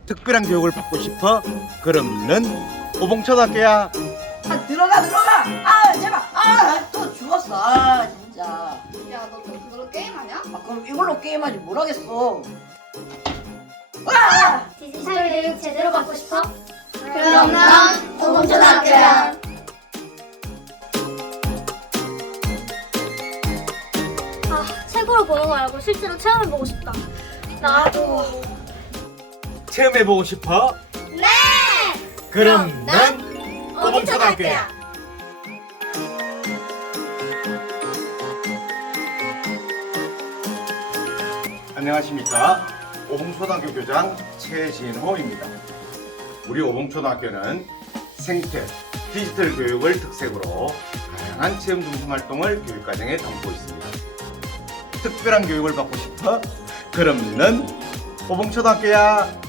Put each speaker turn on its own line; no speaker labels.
특별한 교육을 받고 싶어? 그럼 넌 오봉초등학교야.
아, 들어가. 아, 제발. 아, 또 죽었어. 아, 진짜.
야, 너 또 그걸로 게임하냐?
아, 그럼 이걸로 게임하지 뭘 하겠어. 와!
디지털 교육 제대로 받고 싶어?
그럼 넌 오봉초등학교야.
아, 책으로 보는 거 말고 실제로 체험해보고 싶다. 나도.
체험해보고 싶어?
네!
그럼 넌
오봉초등학교야.
안녕하십니까. 오봉초등학교 교장 최진호입니다. 우리 오봉초등학교는 생태, 디지털 교육을 특색으로 다양한 체험 중심 활동을 교육과정에 담고 있습니다. 특별한 교육을 받고 싶어? 그럼 넌 오봉초등학교야.